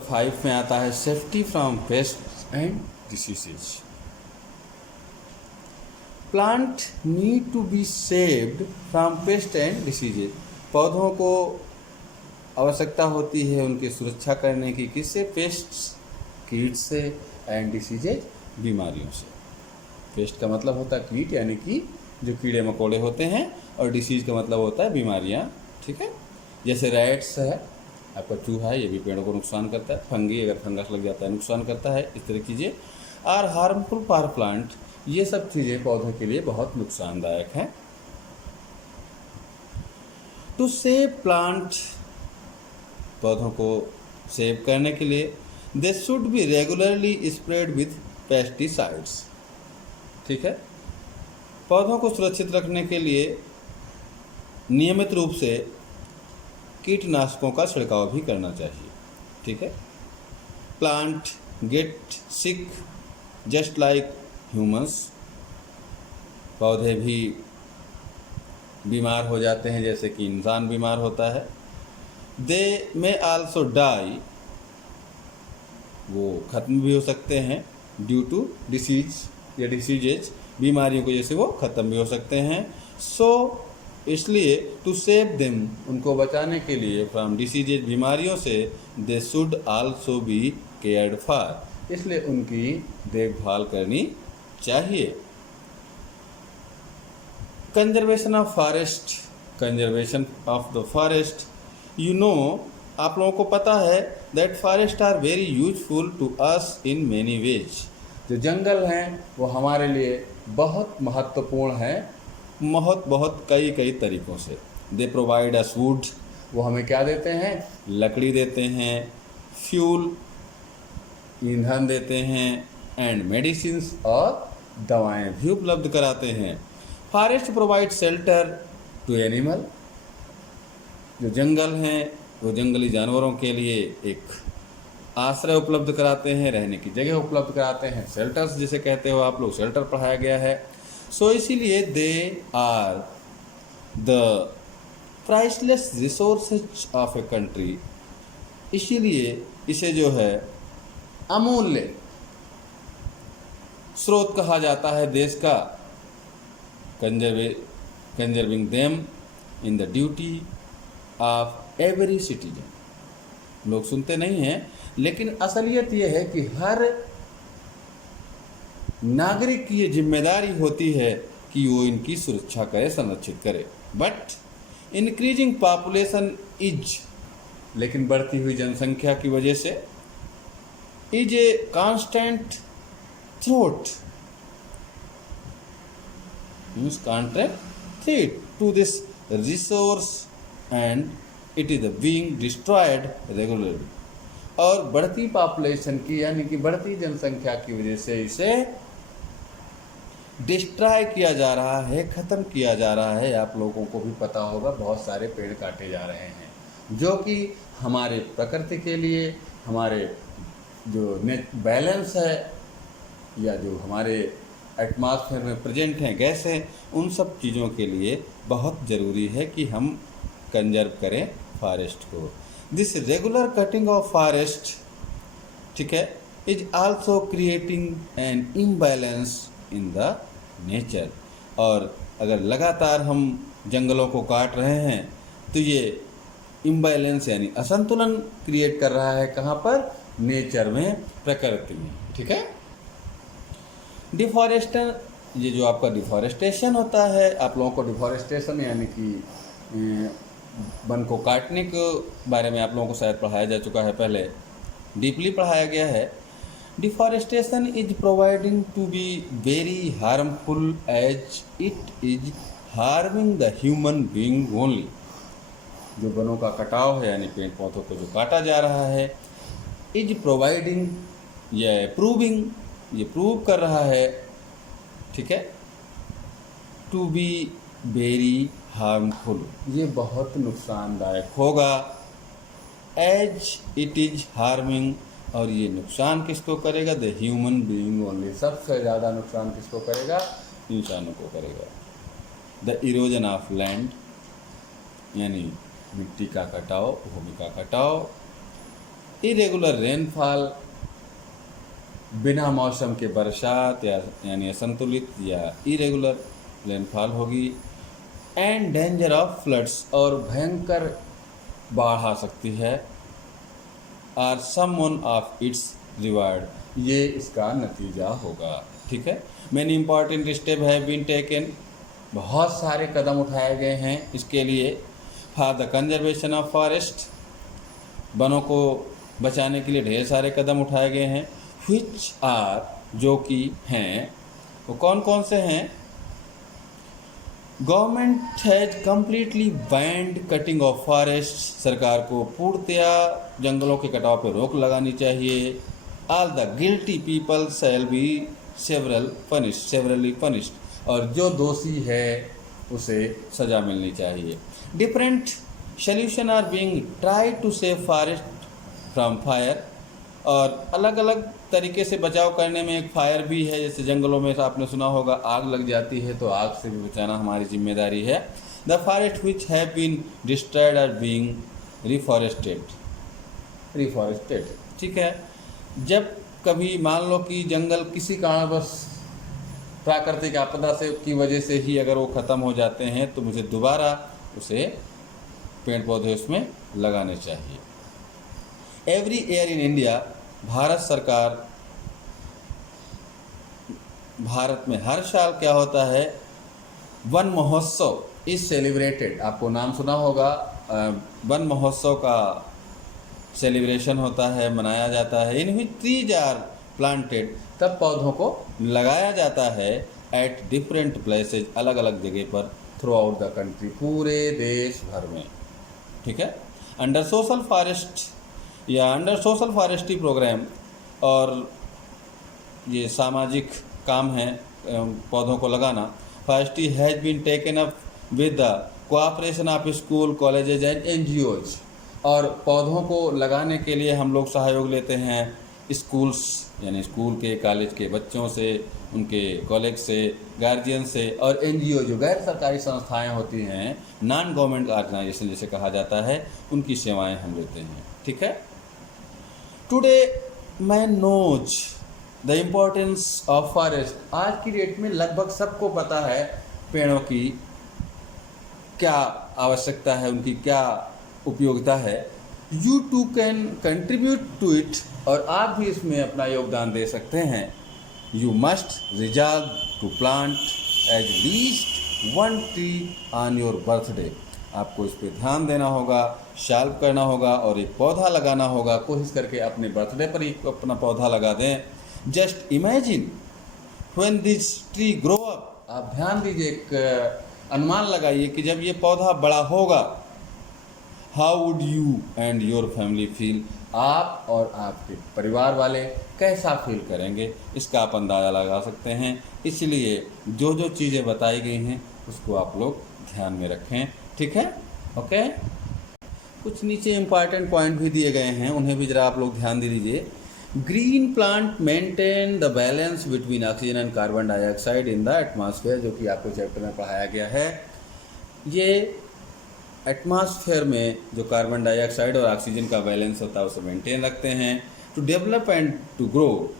5 में आता है safety from pest and diseases. Plant need to be saved from pest and diseases. पौधों को आवश्यकता होती है उनकी सुरक्षा करने की, किससे? पेस्ट्स, कीट से, एंड डिसीजेज, बीमारियों से। पेस्ट का मतलब होता है कीट, यानी कि जो कीड़े मकोड़े होते हैं, और डिसीज का मतलब होता है बीमारियाँ। ठीक है, जैसे रैट्स है, आपका चूहा है, ये भी पेड़ों को नुकसान करता है। फंगी, अगर फंगस लग जाता है नुकसान करता है। इस तरह की चीज़ें आर हार्मफुल फॉर प्लांट। ये सब चीज़ें पौधों के लिए बहुत नुकसानदायक हैं। टू सेव प्लांट, पौधों को सेव करने के लिए, they should be regularly spread with pesticides. ठीक है, पौधों को सुरक्षित रखने के लिए नियमित रूप से कीटनाशकों का छिड़काव भी करना चाहिए। ठीक है, plant get sick just like humans. पौधे भी बीमार हो जाते हैं जैसे कि इंसान बीमार होता है। दे मे आल्सो डाई, वो खत्म भी हो सकते हैं। ड्यू टू डिसीज या डिसीजेज, बीमारियों की वजह से वो ख़त्म भी हो सकते हैं। सो इसलिए टू सेव देम, उनको बचाने के लिए, फ्रॉम डिसीजेज, बीमारियों से, they should also be cared for, इसलिए उनकी देखभाल करनी चाहिए। Conservation of forest, conservation of the forest, you know, आप लोगों को पता है that forest are very useful to us in many ways. जो जंगल हैं वो हमारे लिए बहुत महत्वपूर्ण हैं, बहुत कई तरीक़ों से। दे प्रोवाइड अस वुड, वो हमें क्या देते हैं? लकड़ी देते हैं। फ्यूल, ईंधन देते हैं। एंड मेडिसिन्स, और दवाएं भी उपलब्ध कराते हैं। Forest provide shelter to animal, जो जंगल हैं वो जंगली जानवरों के लिए एक आश्रय उपलब्ध कराते हैं, रहने की जगह उपलब्ध कराते हैं। शेल्टर्स जिसे कहते हो आप लोग, शेल्टर पढ़ाया गया है। सो इसीलिए they are the priceless resources of a country, इसीलिए इसे जो है अमूल्य स्रोत कहा जाता है देश का। Conserving them in the duty of every citizen. लोग सुनते नहीं हैं, लेकिन असलियत ये है कि हर नागरिक की ये जिम्मेदारी होती है कि वो इनकी सुरक्षा करे, संरक्षित करे। बट इंक्रीजिंग पॉपुलेशन इज, लेकिन बढ़ती हुई जनसंख्या की वजह से, is a constant threat, to this resource and it is being destroyed regularly। और बढ़ती पॉपुलेशन की, यानी कि बढ़ती जनसंख्या की वजह से इसे डिस्ट्रॉय किया जा रहा है, ख़त्म किया जा रहा है। आप लोगों को भी पता होगा बहुत सारे पेड़ काटे जा रहे हैं, जो कि हमारे प्रकृति के लिए, हमारे जो बैलेंस है, या जो हमारे एटमॉस्फेयर में प्रेजेंट हैं गैसें, उन सब चीज़ों के लिए बहुत ज़रूरी है कि हम कंजर्व करें फॉरेस्ट को। This regular cutting of forest, ठीक है, is also creating an imbalance in the nature. और अगर लगातार हम जंगलों को काट रहे हैं तो ये इम्बैलेंस यानी असंतुलन क्रिएट कर रहा है। कहाँ पर? नेचर में, प्रकृति में। ठीक है, डिफॉरेस्टेशन, ये जो आपका डिफॉरेस्टेशन होता है, आप लोगों को डिफॉरेस्टेशन यानी कि वन को काटने के बारे में आप लोगों को शायद पढ़ाया जा चुका है, पहले डीपली पढ़ाया गया है। Deforestation is providing to be very harmful as it is harming the human being only. जो वनों का कटाव है, यानी पेड़ पौधों को जो काटा जा रहा है, इज प्रोवाइडिंग या प्रूविंग, ये प्रूव कर रहा है, ठीक है, टू बी वेरी हार्मफुल, ये बहुत नुकसानदायक होगा। एज इट इज हार्मिंग, और ये नुकसान किसको करेगा? द ह्यूमन बीइंग ओनली, सबसे ज़्यादा नुकसान किसको करेगा? इंसानों को करेगा। द इरोजन ऑफ लैंड, यानी मिट्टी का कटाव, भूमि का कटाव। इरेगुलर रेनफॉल, बिना मौसम के बरसात या यानी असंतुलित या इरेगुलर रेनफॉल होगी। एंड डेंजर ऑफ फ्लड्स, और भयंकर बाढ़ आ सकती है। Are some one of its reward, ये इसका नतीजा होगा। ठीक है, many important step have been taken, बहुत सारे कदम उठाए गए हैं इसके लिए। For the conservation of forest, वनों को बचाने के लिए ढेर सारे कदम उठाए गए हैं। व्हिच आर, जो कि हैं, वो कौन कौन से हैं? Government has completely band cutting of forest, सरकार को पूर्णतया जंगलों के कटाव पर रोक लगानी चाहिए। All the guilty people shall be severely punished, और जो दोषी है उसे सज़ा मिलनी चाहिए। Different solution are being try to save forest from fire, और अलग अलग तरीके से बचाव करने में एक फायर भी है। जैसे जंगलों में आपने सुना होगा आग लग जाती है, तो आग से भी बचाना हमारी जिम्मेदारी है। The forest which have been destroyed are being reforested, ठीक है। जब कभी मान लो कि जंगल किसी कारणवश प्राकृतिक आपदा से की वजह से ही अगर वो ख़त्म हो जाते हैं, तो मुझे दोबारा उसे पेड़ पौधे उसमें लगाने चाहिए। Every year in India, Bharat सरकार, भारत में हर साल क्या होता है, वन महोत्सव इज सेलिब्रेटेड। आपको नाम सुना होगा, वन महोत्सव का सेलिब्रेशन होता है, मनाया जाता है। इन विच ट्रीज आर प्लांटेड, तब पौधों को लगाया जाता है। एट डिफरेंट प्लेसेज, अलग अलग जगह पर, थ्रू आउट द कंट्री, पूरे देश भर में। ठीक है, अंडर सोशल फॉरेस्ट या अंडर सोशल फॉरेस्ट्री प्रोग्राम, और ये सामाजिक काम है पौधों को लगाना। Forestry has been taken up with the cooperation of school, colleges and NGOs, और पौधों को लगाने के लिए हम लोग सहयोग लेते हैं स्कूल्स, यानी स्कूल के, कॉलेज के बच्चों से, उनके कॉलेज से, गार्जियन से, और एनजीओ जो गैर सरकारी संस्थाएं होती हैं, नॉन गवर्नमेंट ऑर्गेनाइजेशन जिसे कहा जाता है, उनकी सेवाएं हम लेते हैं। ठीक है, today man knows the importance of forest, आज की डेट में लगभग सबको पता है पेड़ों की क्या आवश्यकता है, उनकी क्या उपयोगिता है। You too can contribute to it, और आप भी इसमें अपना योगदान दे सकते हैं। You must resolve to plant at least one tree on your birthday, आपको इस पर ध्यान देना होगा, शाल्व करना होगा, और एक पौधा लगाना होगा। कोशिश करके अपने बर्थडे पर ही अपना पौधा लगा दें। Just imagine when this tree grow up, आप ध्यान दीजिए, एक अनुमान लगाइए कि जब ये पौधा बड़ा होगा, how would you and your family feel, आप और आपके परिवार वाले कैसा फील करेंगे, इसका आप अंदाज़ा लगा सकते हैं। इसलिए जो जो चीज़ें बताई गई हैं उसको आप लोग ध्यान में रखें। ठीक है, ओके। कुछ नीचे इंपॉर्टेंट पॉइंट भी दिए गए हैं, उन्हें भी ज़रा आप लोग ध्यान दे दीजिए। Green plant maintain the balance between oxygen and carbon dioxide in the atmosphere, जो कि आपको चैप्टर में पढ़ाया गया है। ये एटमॉस्फेयर में जो कार्बन डाइऑक्साइड और ऑक्सीजन का बैलेंस होता है उसे मेंटेन रखते हैं। To develop and to grow,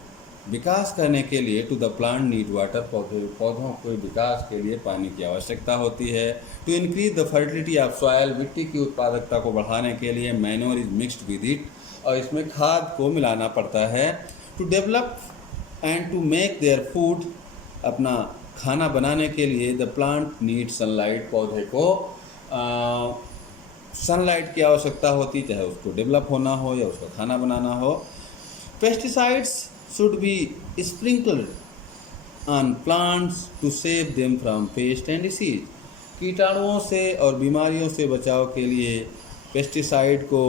विकास करने के लिए, to the plant need water, पौधों को विकास के लिए पानी की आवश्यकता होती है। To increase the fertility of soil, मिट्टी की उत्पादकता को बढ़ाने के लिए manure is mixed with it, और इसमें खाद को मिलाना पड़ता है। To develop and to make their food, अपना खाना बनाने के लिए द प्लांट नीड सनलाइट, पौधे को सनलाइट की आवश्यकता होती, चाहे उसको डेवलप होना हो या उसका खाना बनाना हो। Pesticides should be sprinkled on plants to save them from pest and disease, कीटाणुओं से और बीमारियों से बचाव के लिए पेस्टिसाइड को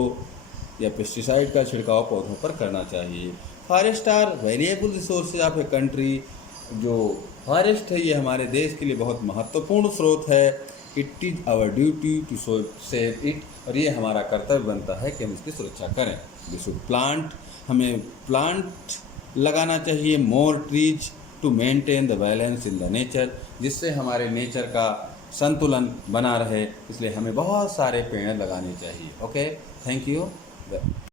या पेस्टिसाइड का छिड़काव पौधों पर करना चाहिए। Forest are variable resources of a country, जो फॉरेस्ट है ये हमारे देश के लिए बहुत महत्वपूर्ण स्रोत है। It is our duty to save it, और ये हमारा कर्तव्य बनता है कि हम इसकी सुरक्षा करें। वी शुड प्लांट, हमें प्लांट लगाना चाहिए more trees to maintain the balance in the nature, जिससे हमारे नेचर का संतुलन बना रहे। इसलिए हमें बहुत सारे पेड़ लगाने चाहिए। Okay, thank you.